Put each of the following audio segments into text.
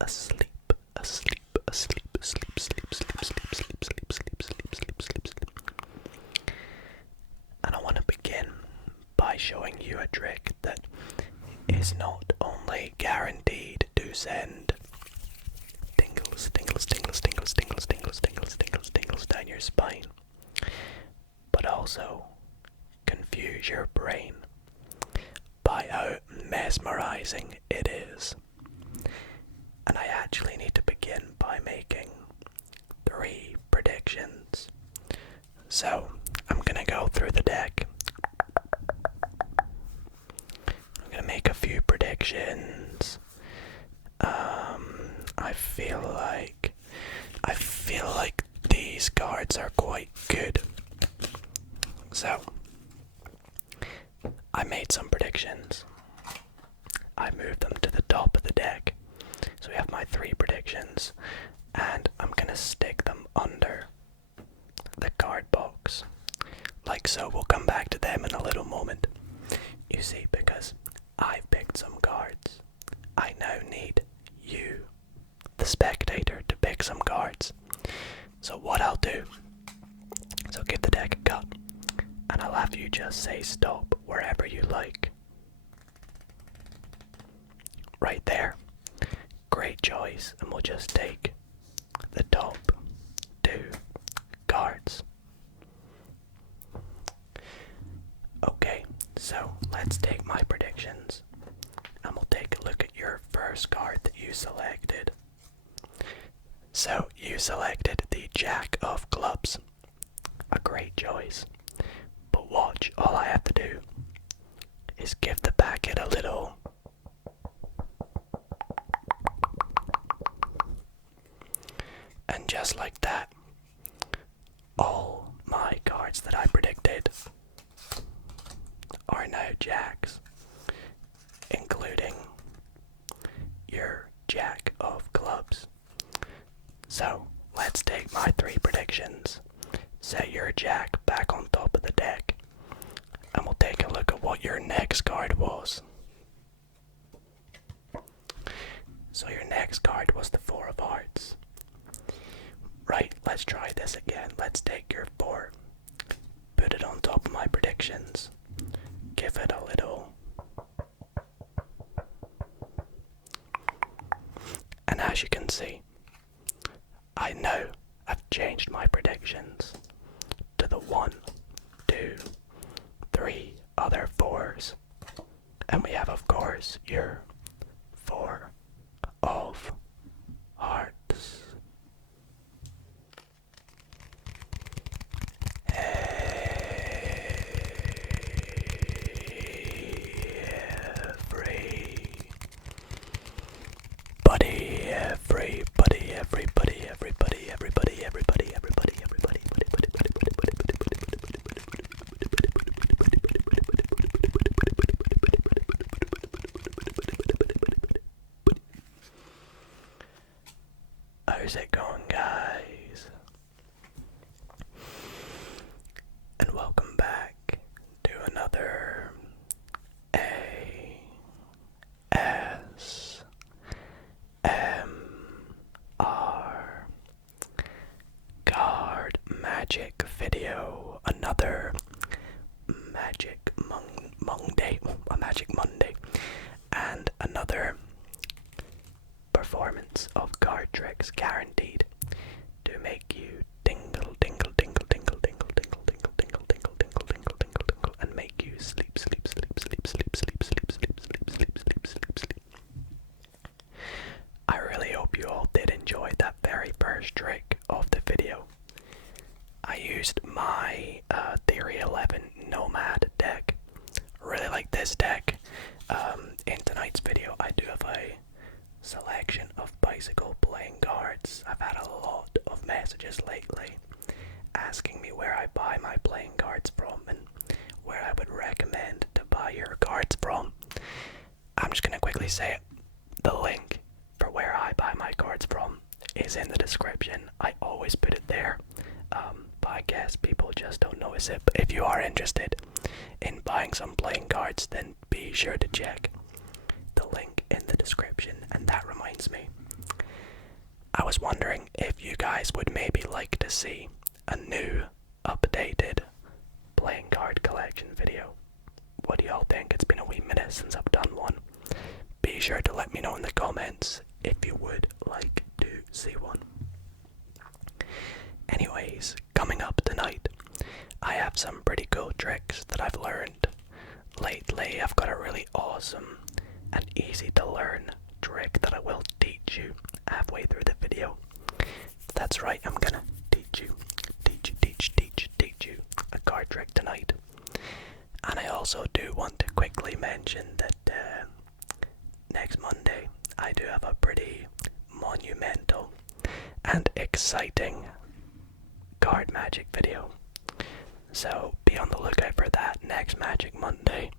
asleep, asleep, asleep, asleep, sleep, sleep, sleep, sleep, sleep, sleep, sleep, sleep, sleep, sleep. And I want to begin by showing you a trick that is not only guaranteed to send tingles, tingles, tingles, tingles, tingles, tingles, tingles, tingles, tingles down your spine, but also confuse your brain by how mesmerizing it is. And I actually need to begin by making 3 predictions. So, I'm gonna go through the deck. I'm gonna make a few predictions. I feel like these cards are quite good. So, I made some predictions. I moved them to the top of the deck. So we have my 3 predictions, and I'm gonna stick them under the card box. Like so, we'll come back to them in a little moment. You see, because I've picked some cards, I now need you, the spectator, to pick some cards. So what I'll do, so give the deck a cut, and I'll have you just say stop wherever you like. Right there. Great choice, and we'll just take the top 2 cards. Okay, so let's take my predictions, and we'll take a look at your first card that you selected. So, you selected the Jack of Clubs. A great choice. But watch, all I have to do is give the packet a little. And just like that, all my cards that I predicted are now Jacks, including your Jack of Clubs. So, let's take my 3 predictions, set your Jack back on top of the deck, and we'll take a look at what your next card was. So your next card was the 4 of Hearts. Right, let's try this again. Let's take your 4, put it on top of my predictions, give it a little. And as you can see, I know I've changed my predictions to the 1, 2, 3 other 4s. And we have, of course, your 4 of Hearts. How's it going, guys? And welcome back to another ASMR card magic video. Another magic Monday, a magic Monday, and another performance of card tricks guaranteed to make you tingle, tingle, tingle, tingle, tingle, tingle, tingle, tingle, tingle, tingle, tingle, tingle, tingle, and make you sleep, sleep, sleep, sleep, sleep, sleep, sleep, sleep, sleep, sleep, sleep, sleep, sleep. I really hope you all did enjoy that very first trick of the video. I used my Theory 11 Nomad deck. Really like this deck. In tonight's video, I do have a selection of bicycle playing cards. I've had a lot of messages lately asking me where I buy my playing cards from and where I would recommend to buy your cards from. I'm just gonna quickly say it. The link for where I buy my cards from is in the description. I always put it there, but I guess people just don't notice it. But if you are interested in buying some playing cards, then be sure to check the link in the description. And that reminds me, I was wondering if you guys would maybe like to see a new, updated playing card collection video. What do y'all think? It's been a wee minute since I've done one. Be sure to let me know in the comments if you would like to see one. Anyways, coming up tonight, I have some pretty cool tricks that I've learned. Lately, I've got a really awesome and easy to learn trick that I will teach you halfway through the video. That's right, I'm gonna teach you a card trick tonight. And I also do want to quickly mention that next Monday I do have a pretty monumental and exciting card magic video. So be on the lookout for that next Magic Monday.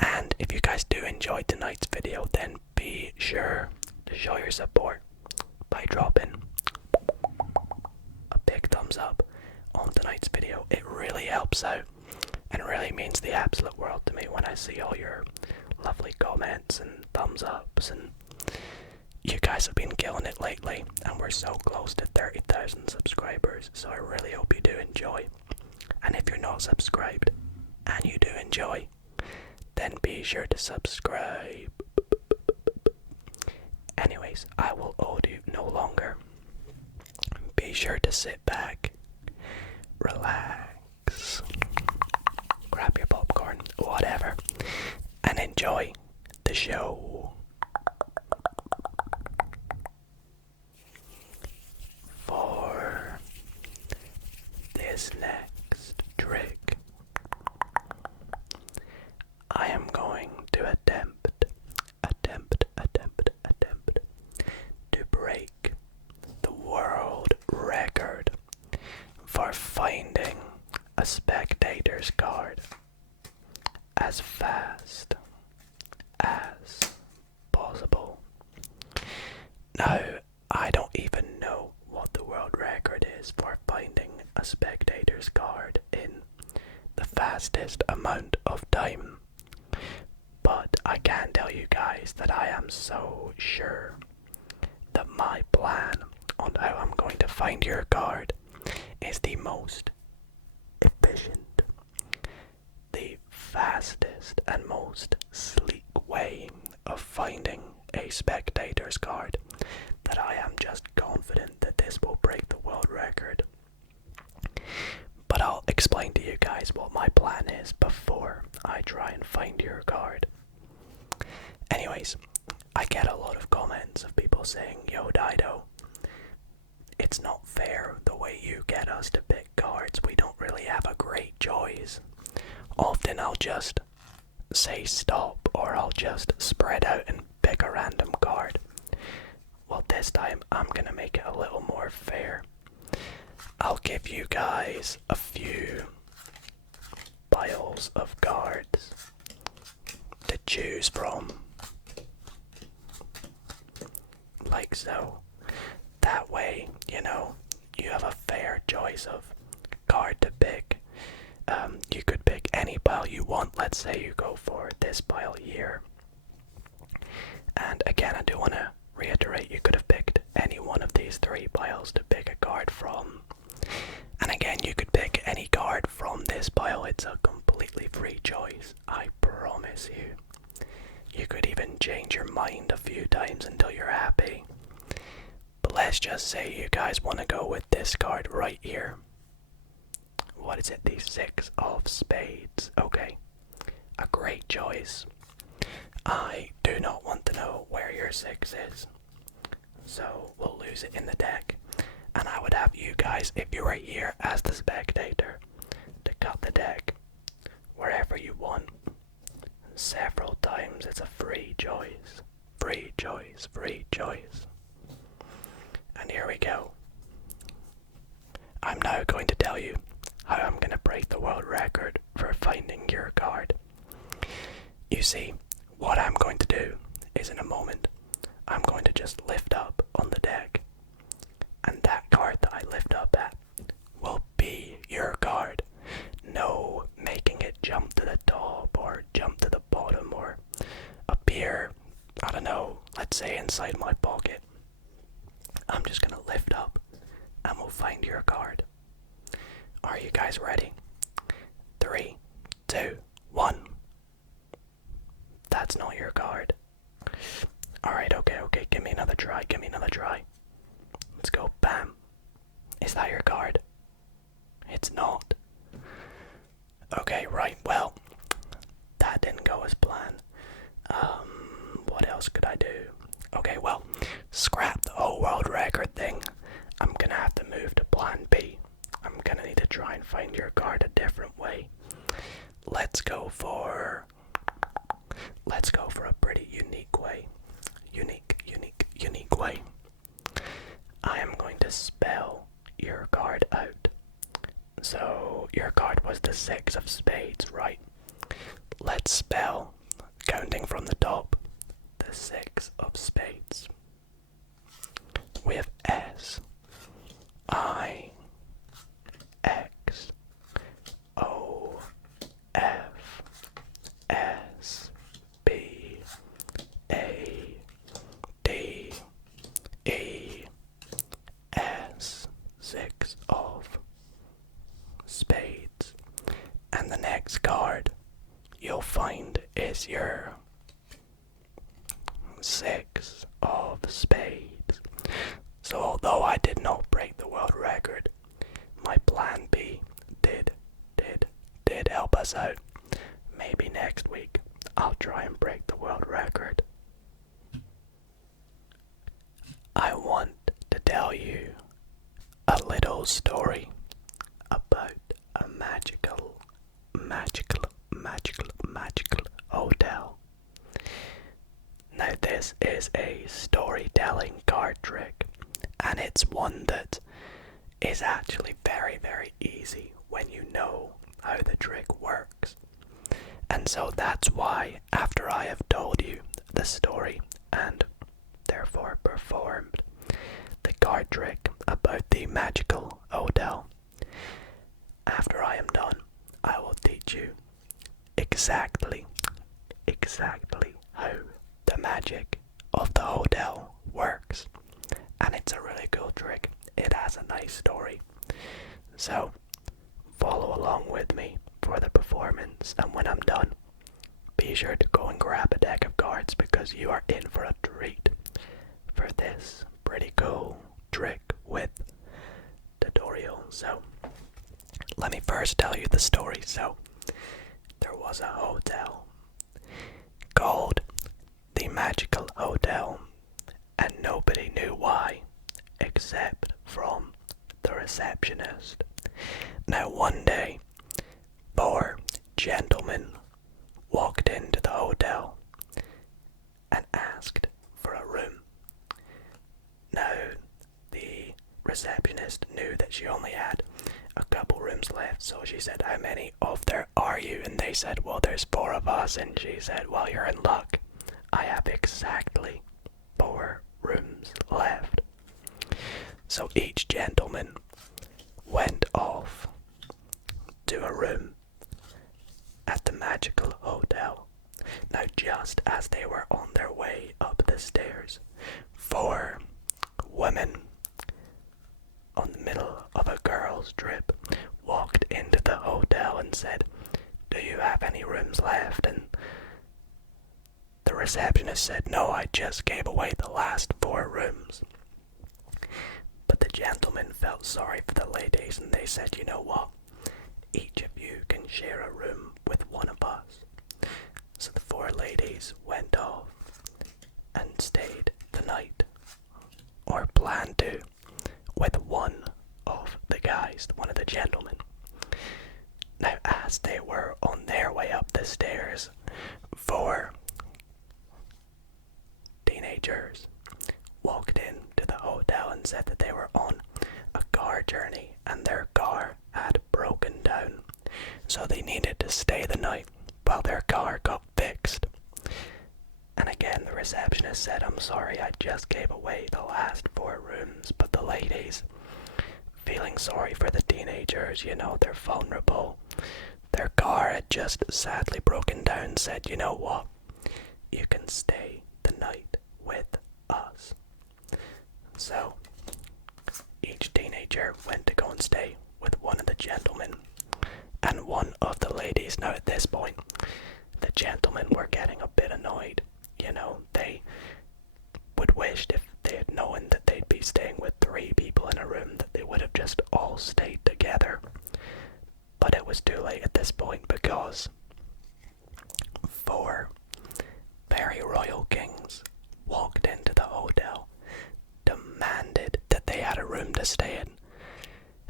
And if you guys do enjoy tonight's video, then be sure to show your support by dropping a big thumbs up on tonight's video. It really helps out and really means the absolute world to me when I see all your lovely comments and thumbs ups, and you guys have been killing it lately and we're so close to 30,000 subscribers, so I really hope you do enjoy. And if you're not subscribed and you do enjoy, then be sure to subscribe. Anyways, I will hold you no longer. Be sure to sit back, relax, grab your popcorn, whatever, and enjoy the show. For this next trick, I am going to attempt to break the world record for finding a spectator's card as fast as possible. Now, I don't even know what the world record is for finding a spectator's card in the fastest amount of time, but I can tell you guys that I am so sure that my plan on how I'm going to find your card is the most efficient, the fastest and most sleek way of finding a spectator's card, that I am just confident that this will break the world record. But I'll explain to you guys what my plan is before I try and find your card. Anyways, I get a lot of comments of people saying, "Yo Dido, it's not fair the way you get us to pick cards. We don't really have a great choice. Often I'll just say stop, or I'll just spread out and pick a random card." Well, this time I'm gonna make it a little more fair. I'll give you guys a few piles of cards to choose from, like so. That way, you know, you have a fair choice of card to pick. You could pick any pile you want. Let's say you go for this pile here. And again, I do want to reiterate, you could have picked any one of these three piles to pick a card from. And again, you could pick any card from this pile. It's a completely free choice, I promise you. You could even change your mind a few times until you're happy. But let's just say you guys want to go with this card right here. What is it? The Six of Spades. Okay, a great choice. I do not want to know where your six is, so we'll lose it in the deck. And I would have you guys, if you were here as the spectator, to cut the deck wherever you want. Several times. It's a free choice. Free choice. Free choice. And here we go. I'm now going to tell you how I'm going to break the world record for finding your card. You see, what I'm going to do is, in a moment, I'm going to just lift up on the deck, and that card that I lift up at will be your card. No making it jump to the top or jump to the bottom or appear, I don't know, let's say inside my pocket. I'm I'm just gonna lift up and we'll find your card. Are you guys ready? 3, 2, 1. That's not your card. Alright, okay, give me another try, Let's go, bam. Is that your card? It's not. Okay, right, well, that didn't go as planned. What else could I do? Okay, well, scrap the whole world record thing. I'm gonna have to move to plan B. I'm gonna need to try and find your card a different way. Let's go for a pretty unique way. Unique way. I am going to spell your card out. So your card was the 6 of spades, right? Let's spell, counting from the top, the 6 of spades. We have S, I, X, O, F, S, B, A, D, E, S, 6 of spades. And the next card you'll find is your 6 of spades. So although I did not break the world record, my plan B did help us out. Maybe next week I'll try and break the world record. I want to tell you a little story about a magical hotel. Now this is a storytelling card trick, and it's one that is actually very, very easy when you know how the trick works. And so that's why, after I have told you the story and therefore performed the card trick about the magical hotel, after I am done, I will teach you exactly how the magic of the hotel works. And it's a really cool trick. It has a nice story. So, follow along with me for the performance, and when I'm done, be sure to go and grab a deck of cards because you are in for a treat for this pretty cool trick with tutorial. So, let me first tell you the story. So, there was a hotel called the Magical Hotel, and nobody knew why except from the receptionist. Now one day, 4 gentlemen walked into the hotel and asked for a room. Now, the receptionist knew that she only had a couple rooms left, so she said, "How many of there are you?" And they said, "Well, there's 4 of us." And she said, "Well, you're in luck. I have exactly 4 rooms left." So each gentleman went off to a room at the Magical Hotel. Now, just as they were on their way up the stairs, 4 women on the middle of a girls' trip walked into the hotel and said, "Do you have any rooms left?" And the receptionist said, "No, I just gave away the last 4 rooms." But the gentlemen felt sorry for the ladies, and they said, "You know what? Each of you can share a room with one of us." So the 4 ladies went off and stayed the night, or planned to, with one of the guys, one of the gentlemen. Now, as they were on their way up the stairs, 4 teenagers walked into the hotel and said that they were on a car journey and their car had broken down, so they needed to stay the night while their car got fixed. And again, the receptionist said, "I'm sorry, I just gave away the last 4 rooms." But the ladies, feeling sorry for the teenagers, you know, they're vulnerable, their car had just sadly broken down, said, "You know what? You can stay the night with us." So, you know, they would wish if they had known that they'd be staying with 3 people in a room that they would have just all stayed together. But it was too late at this point because 4 very royal kings walked into the hotel, demanded that they had a room to stay in,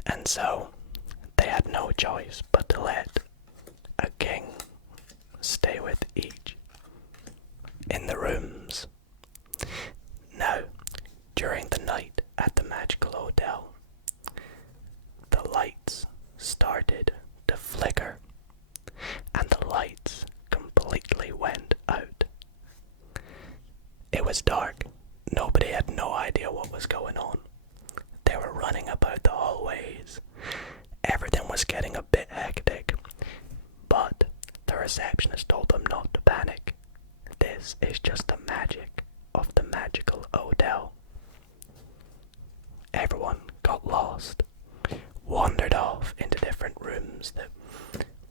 and so they had no choice but to let a king stay with each in the rooms. Now, during the night at the magical hotel, the lights started to flicker, and the lights completely went out. It was dark. Nobody had no idea what was going on. They were running about the hallways. Everything was getting a bit hectic, but the receptionist told them not to panic. This is just the magic of the magical hotel. Everyone got lost, wandered off into different rooms that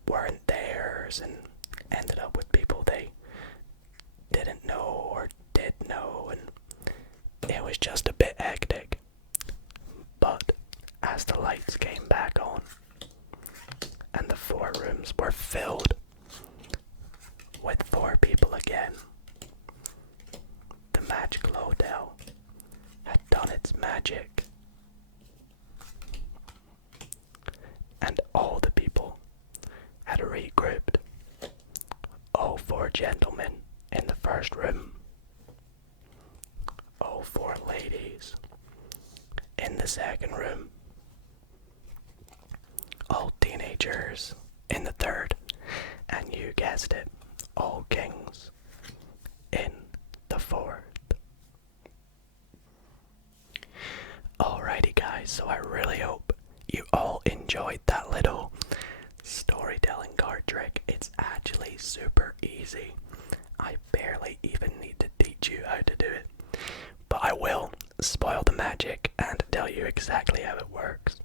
weren't theirs, and ended up with people they didn't know or did know, and it was just a bit hectic. But as the lights came back on and the 4 rooms were filled with 4 people again, the magical hotel had done its magic, and all the people had regrouped. All 4 gentlemen in the first room, all 4 ladies in the second room, all teenagers in the third, and you guessed it, all kings in the fourth. Alrighty guys, so I really hope you all enjoyed that little storytelling card trick. It's actually super easy. I barely even need to teach you how to do it, but I will spoil the magic and tell you exactly how it works.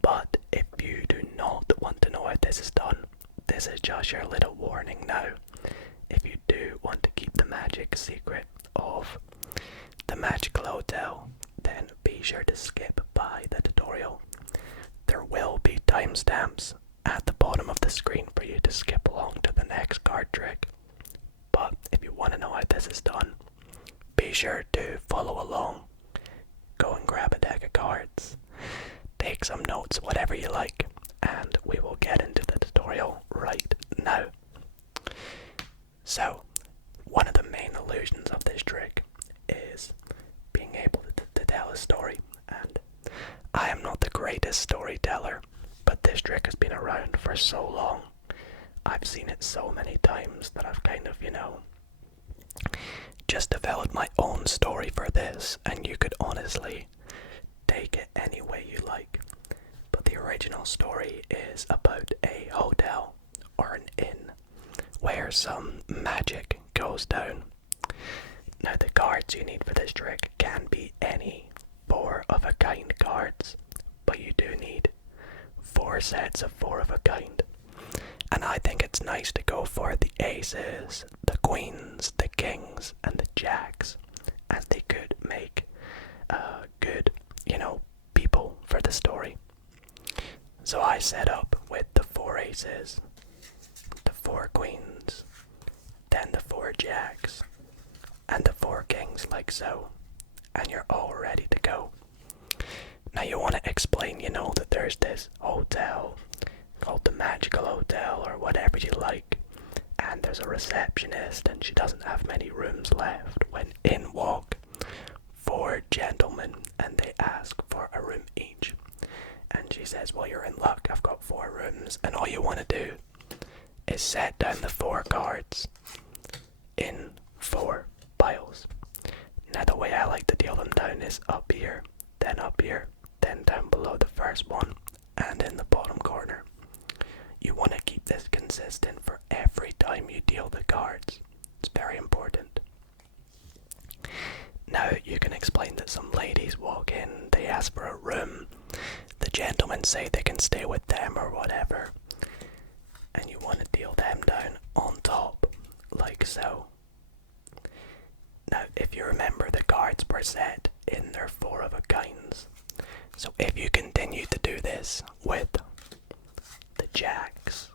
But if you do not want to know how this is done, this is just your little warning now. If you do want to keep the magic secret of the magical hotel, then be sure to skip by the tutorial. There will be timestamps at the bottom of the screen for you to skip along to the next card trick. But if you want to know how this is done, be sure to follow along. Go and grab a deck of cards, take some notes, whatever you like, and we will get into the tutorial right now. So, one of the main illusions of this trick is being able to tell a story, and I am not the greatest storyteller, but this trick has been around for so long. I've seen it so many times that I've kind of, just developed my own story for this, and you could honestly take it any way you like. But the original story is about a hotel or an inn where some magic goes down. Now the cards you need for this trick can be any 4 of a kind cards, but you do need 4 sets of 4 of a kind. And I think it's nice to go for the aces, the queens, the kings, and the jacks, as they could make good, people for the story. So I set up with the 4 aces, the 4 queens, then the 4 jacks, and the 4 kings like so, and you're all ready to go. Now you want to explain, that there's this hotel called the Magical Hotel or whatever you like, and there's a receptionist and she doesn't have many rooms left when in walk 4 gentlemen and they ask for a room each. And she says, well, you're in luck, I've got 4 rooms, and all you want to do is set down the 4 cards in 4 piles. Now the way I like to deal them down is up here, then down below the first one, and in the bottom corner. You want to keep this consistent for every time you deal the cards. It's very important. Now you can explain that some ladies walk in, they ask for a room, the gentlemen say they can stay with them or whatever, and you want to deal them down on top, like so. were set in their 4 of a kinds. So if you continue to do this with the jacks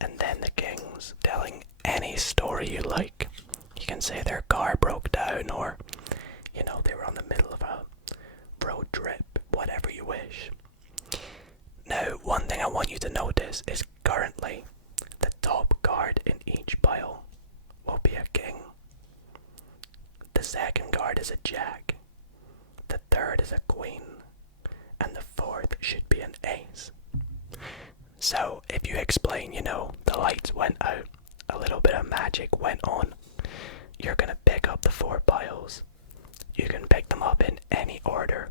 and then the kings, telling any story you like, you can say their car broke down, or you know, they were on the middle of a road trip, whatever you wish. Now, one thing I want you to notice is currently the top card in each pile will be a king. The second card is a jack. The third is a queen. And the fourth should be an ace. So, if you explain, you know, the lights went out, a little bit of magic went on, you're gonna pick up the 4 piles. You can pick them up in any order,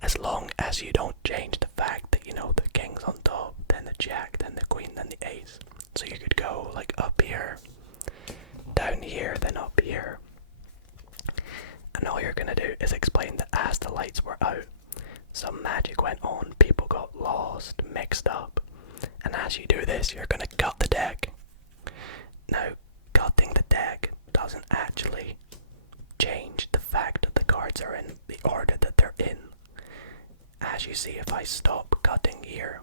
as long as you don't change the fact that, you know, the king's on top, then the jack, then the queen, then the ace. So you could go like up here, down here, then up here. And all you're gonna do is explain that as the lights were out, some magic went on, people got lost, mixed up. And as you do this, you're gonna cut the deck. Now, cutting the deck doesn't actually change the fact that the cards are in the order that they're in. As you see, if I stop cutting here,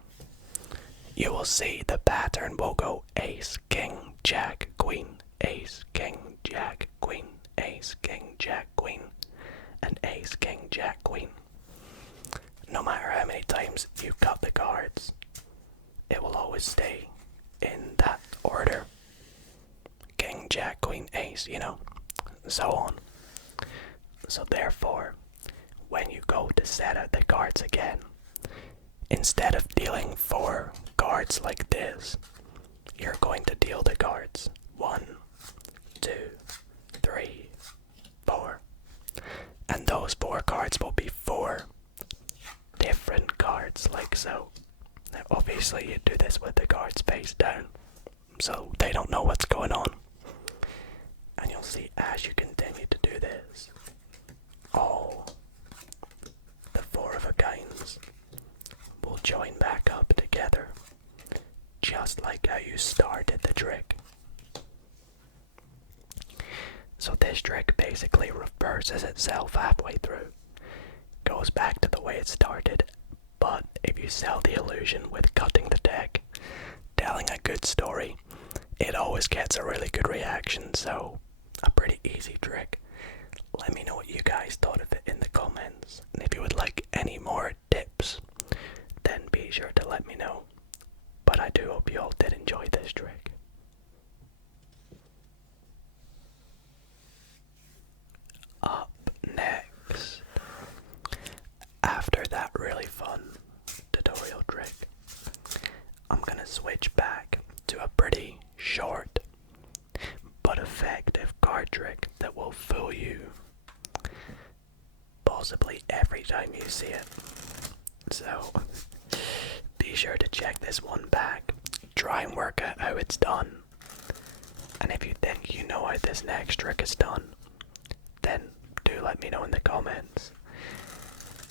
you will see the pattern will go ace, king, jack, queen, ace, king, jack, queen, ace, king, jack, queen, and ace, king, jack, queen. No matter how many times you cut the cards, it will always stay in that order. King, jack, queen, ace, you know, so on. So therefore, when you go to set out the cards again, instead of dealing 4 cards like this, you're going to deal the cards 1, 2, 3, 4. And those 4 cards will be 4 different cards, like so. Now obviously you do this with the cards face down, so they don't know what's going on. And you'll see as you continue to do this, all the 4 of a kinds will join back up together, just like how you started the trick. So this trick basically reverses itself halfway through, goes back to the way it started, but if you sell the illusion with cutting the deck, telling a good story, it always gets a really good reaction, so a pretty easy trick. Let me know what you guys thought of it in the comments, and if you would like any more tips, then be sure to let me know. But I do hope you all did enjoy this trick. Up next, after that really fun tutorial trick, I'm gonna switch back to a pretty short but effective card trick that will fool you possibly every time you see it. So be sure to check this one back, try and work out how it's done, and if you think you know how this next trick is done, then do let me know in the comments,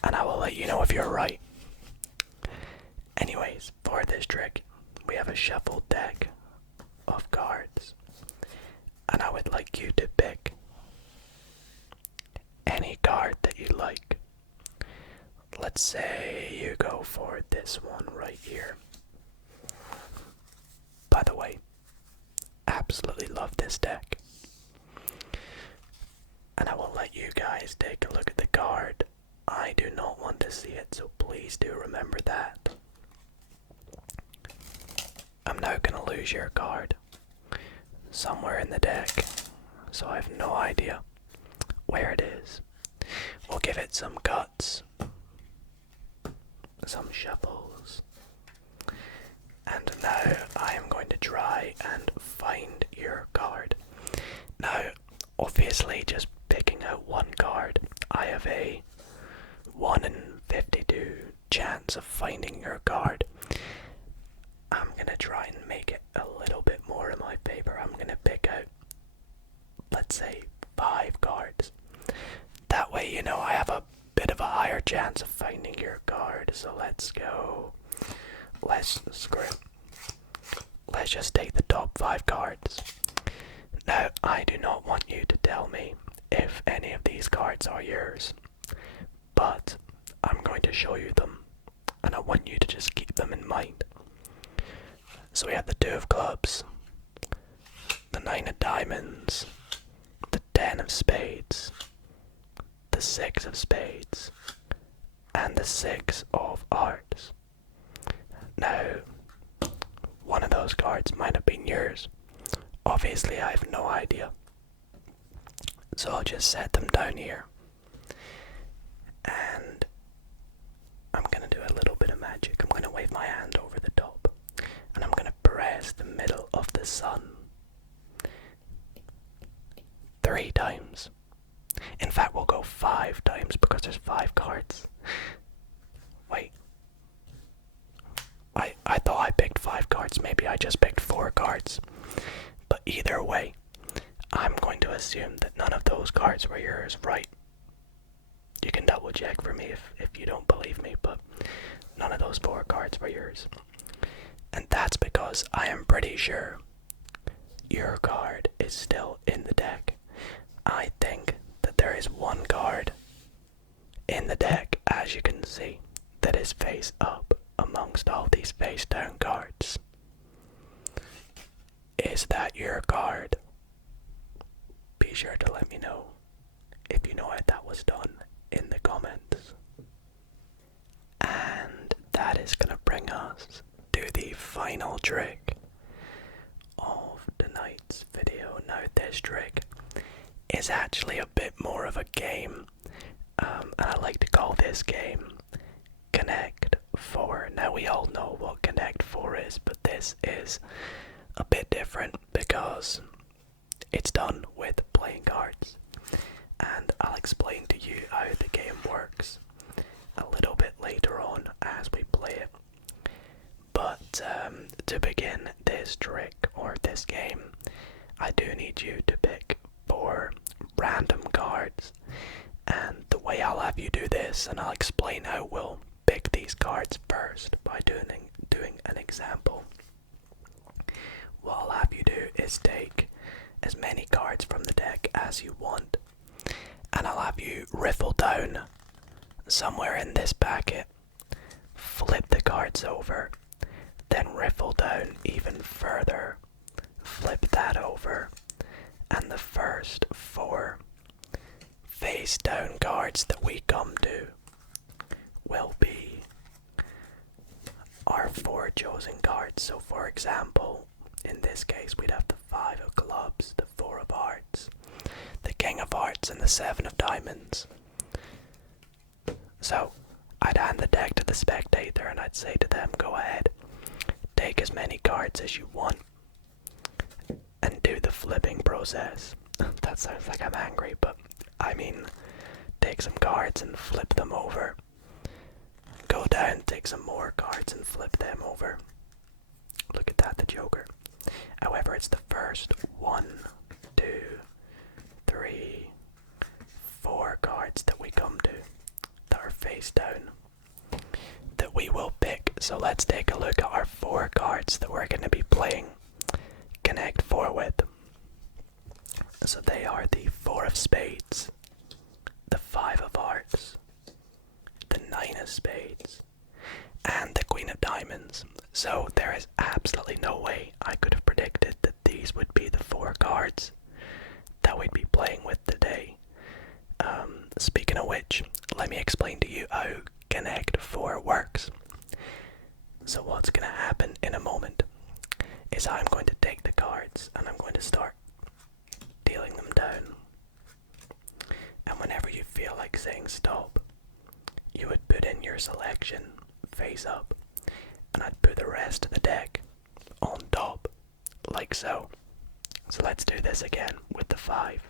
and I will let you know if you're right. Anyways, for this trick, we have a shuffled deck of cards, and I would like you to pick any card that you like. Let's say you go for this one right here. By the way, absolutely love this deck. And I will let you guys take a look at the card. I do not want to see it, so please do remember that. I'm now gonna lose your card somewhere in the deck, so I have no idea where it is. We'll give it some cuts, some shuffles, and now I am going to try and find your card. Now, obviously, just picking out one card, I have a 1 in 52 chance of finding your card. I'm gonna try and make it a little bit more in my favor. I'm gonna pick out, let's say, 5 cards. That way, you know, I have a bit of a higher chance of finding your card. So let's go. Let's just take the top 5 cards. Now, I do not want you to tell me if any of these cards cards are yours, but I'm going to show you them, and I want you to just keep them in mind. So we have the 2 of clubs, the 9 of diamonds, the 10 of spades, the 6 of spades, and the 6 of hearts. Now, one of those cards might have been yours. Obviously, I have no idea. So I'll just set them down here. And I'm going to do a little bit of magic. I'm going to wave my hand over the top. And I'm going to press the middle of the sun 3 times. In fact, we'll go 5 times because there's 5 cards. Wait. I thought I picked 5 cards. Maybe I just picked 4 cards. But either way, I'm going to assume that none of those cards were yours, right? You can double check for me if you don't believe me, but none of those 4 cards were yours. And that's because I am pretty sure your card is still in the deck. I think that there is one card in the deck, as you can see, that is face up amongst all these face down cards. Is that your card? Be sure to let me know if you know how that was done in the comments. And that is gonna bring us to the final trick of tonight's video. Now this trick is actually a bit more of a game, and I like to call this game Connect 4. Now we all know what Connect 4 is, but this is a bit different because it's done with playing cards, and I'll explain to you how the game works a little bit later on as we play it. But to begin this trick or this game, I do need you to pick 4 random cards, and the way I'll have you do this, and I'll explain how we'll pick these cards first by doing an example. What I'll have you do is take as many cards from the deck as you want, and I'll have you riffle down somewhere in this packet, flip the cards over, then riffle down even further, flip that over, and the first 4 face down cards that we come to will be our 4 chosen cards. So for example, in this case we'd have the 5 of clubs, the 4 of hearts, the king of hearts, and the 7 of diamonds. So I'd hand the deck to the spectator and I'd say to them, go ahead, take as many cards as you want and do the flipping process. That sounds like I'm angry, but I mean, take some cards and flip them over. Go down, take some more cards and flip them over. Look at that, the Joker. However, it's the first 1, 2, 3, 4 cards that we come to that are face down that we will pick. So let's take a look at our 4 cards that we're going to be playing Connect 4 with. So they are the 4 of spades, the 5 of hearts, the 9 of spades, and the queen of diamonds. So there is absolutely no way I could have predicted that these would be the 4 cards that we'd be playing with today. Speaking of which, let me explain to you how Connect 4 works. So what's going to happen in a moment is I'm going to take the cards and I'm going to start dealing them down. And whenever you feel like saying stop, you would put in your selection face up, and I'd put the rest of the deck on top, like so. So let's do this again with the 5.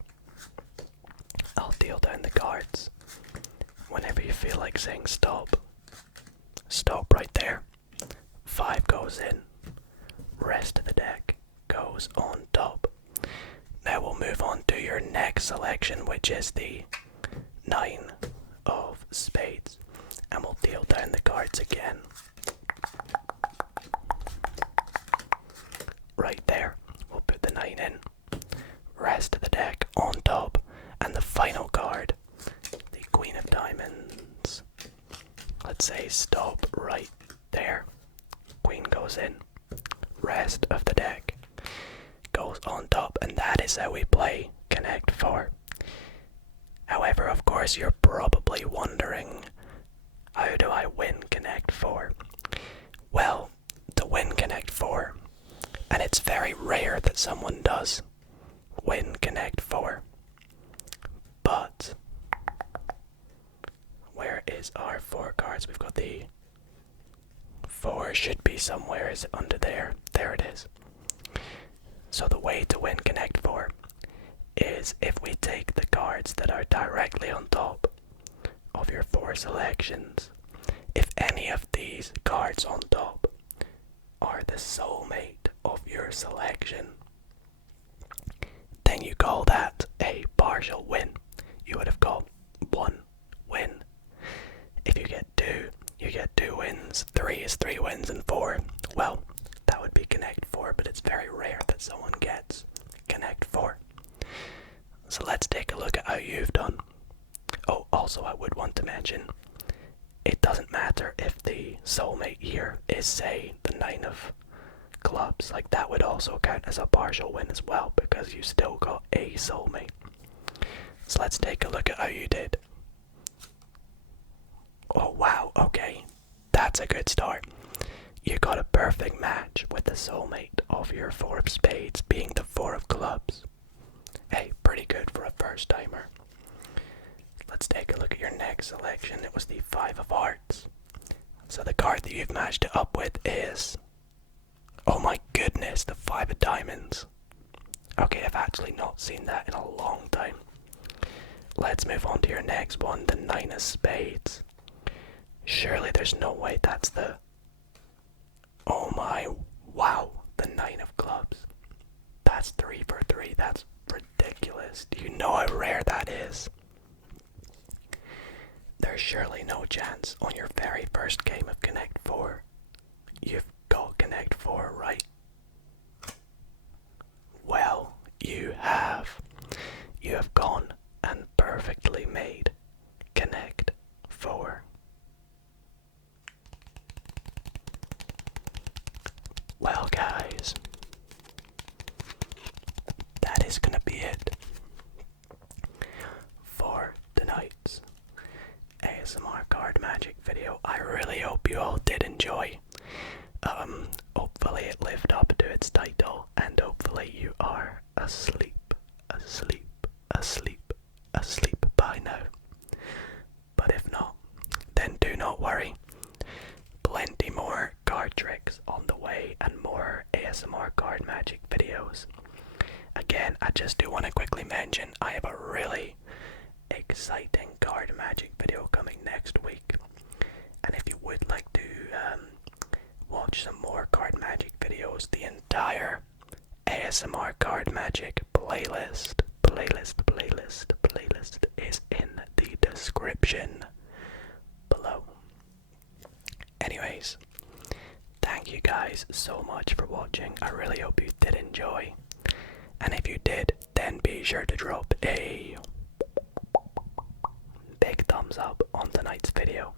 I'll deal down the cards. Whenever you feel like saying stop, stop right there. 5 goes in, rest of the deck goes on top. Now we'll move on to your next selection, which is the 9 of spades, and we'll deal down the cards again. Right there, we'll put the 9 in, rest of the deck on top, and the final card let's say stop right there. Queen goes in. Rest of the deck goes on top, and that is how we play Connect 4. However, of course, you're probably wondering, how do I win Connect 4? Well, to win Connect 4, and it's very rare that someone does win Connect 4, but where is our 4 cards? We've got the 4 should be somewhere. Is it under there? There it is. So the way to win Connect 4 is if we take the cards that are directly on top of your 4 selections. If any of these cards on top are the soulmate of your selection, then you call that a partial win. You would have got 1 win. If you get 2, you get 2 wins. 3 is 3 wins, and 4, well, that would be Connect 4, but it's very rare that someone gets Connect 4. So let's take a look at how you've done. Oh, also I would want to mention, it doesn't matter if the soulmate here is, say, the 9 of clubs. Like, that would also count as a partial win as well, because you still got a soulmate. So let's take a look at how you did. Oh wow, okay, that's a good start. You got a perfect match with the soulmate of your 4 of spades being the 4 of clubs. Hey, pretty good for a first timer. Let's take a look at your next selection. It was the 5 of hearts. So the card that you've matched it up with is, oh my goodness, the 5 of diamonds. Okay, I've actually not seen that in a long time. Let's move on to your next one, the 9 of spades. Surely there's no way that's the, oh my, wow, the 9 of clubs. That's 3 for 3, that's ridiculous. Do you know how rare that is? There's surely no chance on your very first game of Connect 4 you've got Connect 4 right. Well, you have. You have gone and perfectly made Connect 4. Well, guys, that is gonna be it for tonight's ASMR card magic video. I really hope you all did enjoy. Hopefully it lived up to its title, and hopefully you are asleep by now. But if not, then do not worry. Plenty more card tricks on the way and more ASMR card magic videos. Again, I just do want to quickly mention I have a really exciting card magic video coming next week. And if you would like to watch some more card magic videos, the entire ASMR card magic playlist is in the description below. Anyways, thank you guys so much for watching. I really hope you did enjoy. And if you did, then be sure to drop a big thumbs up on tonight's video.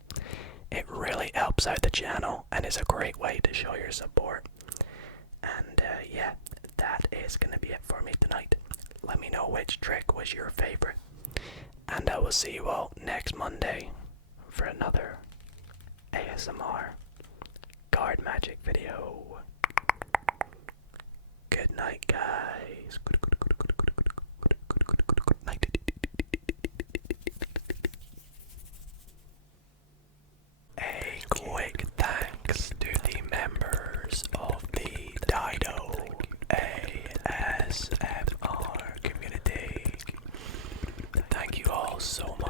It really helps out the channel and is a great way to show your support. And yeah, that is going to be it for me tonight. Let me know which trick was your favorite. And I will see you all next Monday for another ASMR card magic video. Good night, guys. Good night. A quick thanks to the members of the Dido ASMR community. Thank you all so much.